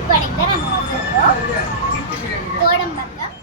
Soup கடைக்கு தான் நம்ம வந்திருக்கோம். கோடம்பாக்கம்.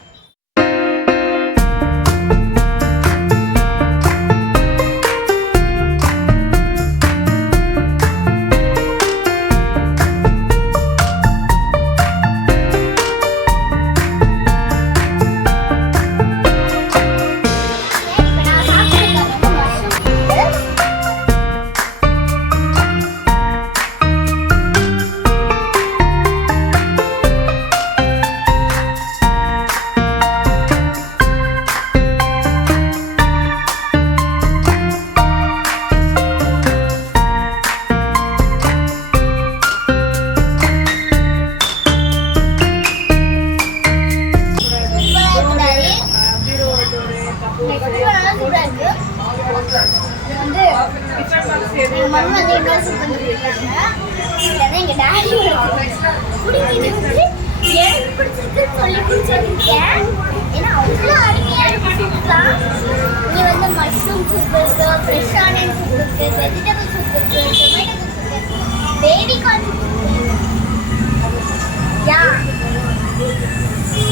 மஷ்ரூம் சூப் இருக்கு, ஃப்ரெஷ்ஷான சூப் இருக்கு, வெஜிடபிள் சூப் இருக்கு, டொமேட்டோ சூப் இருக்கு, பேபி கார்ன் சூப் இருக்கு.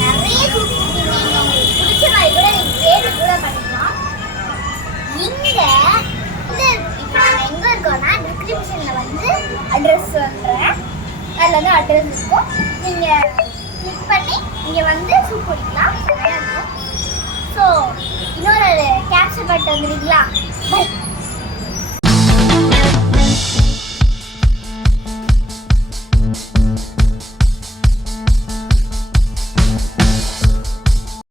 நிறைய சூப் இருக்கு. நீங்க உங்களுக்கு பிடிச்ச மாதிரி கூட நீங்க தேர்வு கூட பண்ணிக்கலாம். இங்க இப்போ நம்ம எங்க இருக்கோம்னா டிஸ்கிரிப்ஷன்ல வந்து அட்ரஸ் வந்துடுறேன். அதில் வந்து அட்ரஸ் இருக்கும். நீங்க கிளிக் பண்ணி இங்க வந்து சூப் குடிக்கலாம். ஸோ இன்னொரு கேப்சர் பண்ணிட்டு வந்துடுறீங்களா? பை.